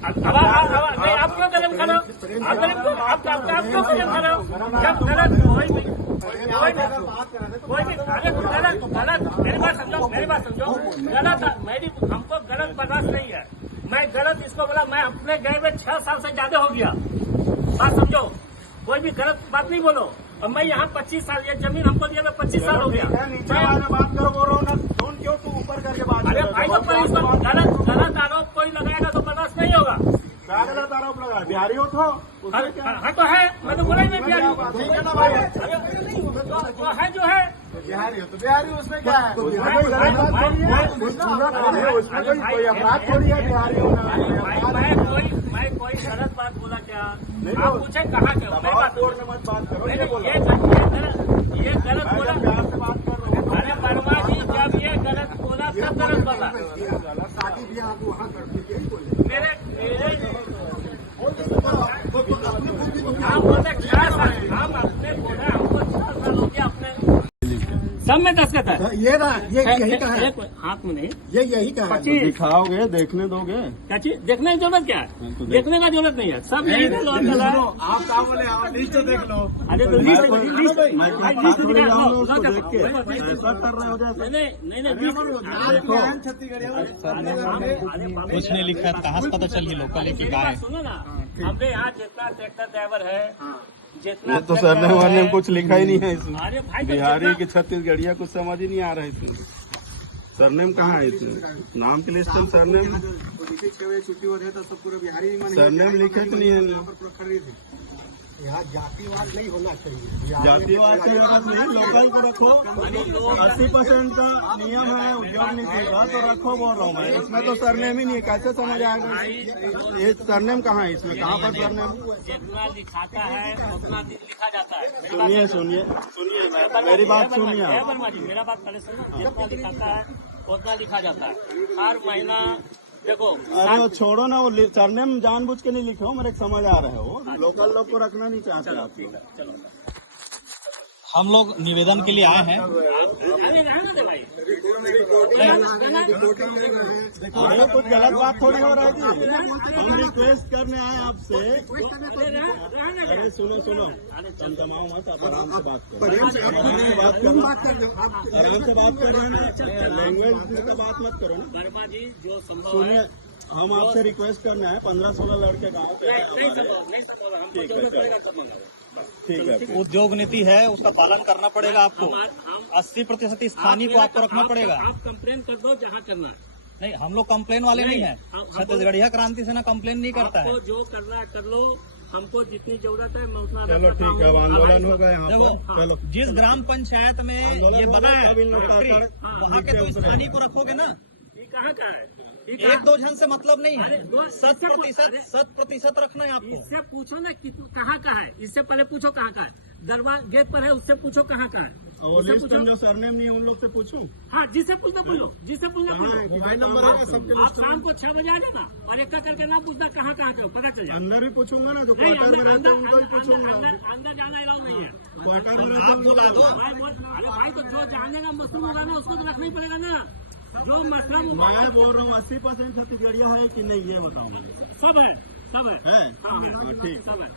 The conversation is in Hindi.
आप क्यों कदम खा रहे हो? आप क्यों कदम खा रहे हो? जब गलत कोई भी अरे गलत मेरी बात समझो गलत हमको गलत बर्दाश्त नहीं है। मैं गलत इसको बोला, मैं अपने गए में 6 साल से ज्यादा हो गया। बात समझो, कोई भी गलत बात नहीं बोलो। और मैं यहाँ 25 साल, ये जमीन हमको दिया मैं 25 साल हो गया। बात करो, बोल रहा हूँ ना, फोन क्यों तू ऊपर करके बात? अरे भाई तो पर इस पर गलत आरोप कोई लगाएगा तो बर्दाश्त नहीं होगा। क्या गलत आरोप लगा? बिहारी हो तो हाँ तो है, मैं तो बोला ही नहीं बिहारी। ठीक है ना भाई, तो है जो है बिहारी हो तो बिहारी, उसमें क्या है? उसमें कोई अपराध थोड़ी है बिहारी होना। मैं कोई गलत बात बोला क्या? आप पूछे कहाँ के हो? मेरी बात मत बात करो। ये गलत बोला। प्यार से बात कर रहे हो। अरे वर्मा जी, जब ये गलत बोला सब गलत बोला। शादी भी आप वहाँ करते मेरे आप बोलते क्या सर? हम अपने बोला हमको 4 साल हो गया अपने सब में दस्तखत है। ये ना, ये यही का है, हाथ में नहीं, ये यही का है। दिखाओगे, देखने दोगे? क्या चीज देखने की जरूरत क्या है? देखने का जरूरत नहीं है, सब यही का लॉन्च चला है। आप क्या बोले? आप लिस्ट देख लो। अरे तो लिस्ट दिखा नहीं कुछ नहीं लिखा है, कहाँ से पता चली लोकल है कि क्या है? सुनो ना, हमने यहाँ जितना ट्रैक्टर ड्राइवर है, जितना ये तो सरनेम वरनेम कुछ लिखा ही नहीं है इसमें। अरे भाई बिहारी की छत्तीसगढ़िया कुछ समझ ही नहीं आ रहा है इसमें। सरनेम कहाँ है इसमें? नाम के लिस्ट में सरनेम, 6 बजे छुट्टी हो रही है तो सब पूरे बिहारी सरनेम लिखे तो नहीं है। यहाँ जातिवाद नहीं होना चाहिए। जातिवाद की जरूरत नहीं, लोकल को रखो। 80% का नियम है उद्योग नीति का, तो रखो बोल रहा हूँ मैं। इसमें तो सरनेम ही नहीं है, कैसे समझ आएगा? ये सरनेम कहाँ है इसमें? कहाँ पर सरनेम? जितना लिखाता है उतना दिन लिखा जाता है। सुनिए मेरी बात सुनिए। वर्मा जी, मेरा बात पहले सुनो। जितना लिखाता है उतना लिखा जाता है। हर महीना देखो। अरे वो छोड़ो ना, वो सरनेम जानबूझ के नहीं लिखे हो, मेरे समझ आ रहा है। वो लोकल लोग को रखना नहीं चाहते आप। चलो हम लोग निवेदन के लिए आए हैं। अरे रहने दे भाई। अरे कुछ गलत बात थोड़ी हो रही थी। हम रिक्वेस्ट करने आए आपसे। अरे सुनो, चमचमाओ मत, आप आराम से बात करो। आराम से बात कर रहे हैं ना, लैंग्वेज का बात मत करो ना। वर्मा जी, जो संभव सुनिए, हम आपसे रिक्वेस्ट करना है, 15-16 लड़के गाँव पे हैं हमारे। ठीक है, उद्योग नीति है, उसका पालन करना पड़ेगा आपको। 80% स्थानीय को आपको रखना पड़ेगा। आप कंप्लेन कर दो जहाँ करना है। नहीं, हम लोग कंप्लेन वाले नहीं है। छत्तीसगढ़िया क्रांति सेना कंप्लेन नहीं करता है। आपको जो करना है कर लो, हमको जितनी जरूरत है मैं उतना। चलो ठीक है, आंदोलन होगा यहाँ पर। चलो, जिस ग्राम पंचायत में ये बना है वहाँ के तो स्थानीय को रखोगे ना। ये कहाँ का है? 1-2 जन से मतलब नहीं है। 100% रखना है आपको। इससे पूछो ना कि कहाँ का है। इससे पहले पूछो कहाँ का है। दरबार गेट पर है, उससे पूछो कहाँ का है। और लिस्ट में जो सरनेम नहीं है उन लोग से पूछूं? हाँ, जिससे पूछना बोलो, जिससे पूछना बोलो। मोबाइल नंबर है सबके आप शाम को 6 बजे आ जाना और एक करके ना पूछना कहाँ कहाँ का, पता चले। अंदर भी पूछूंगा ना, जो नहीं, क्वार्टर में रहते हैं उनको भी पूछूंगा। अंदर जाना अलाउ नहीं है। क्वार्टर में रहते हैं उनको भी पूछूंगा। अरे भाई, तो जो जानने का मसरूम होगा ना उसको तो रखना ही पड़ेगा ना। जो मसला मैं बोल रहा हूँ 80% छत्तीसगढ़िया है कि नहीं, ये बताओ। सब है। है? हाँ, ठीक। सब है।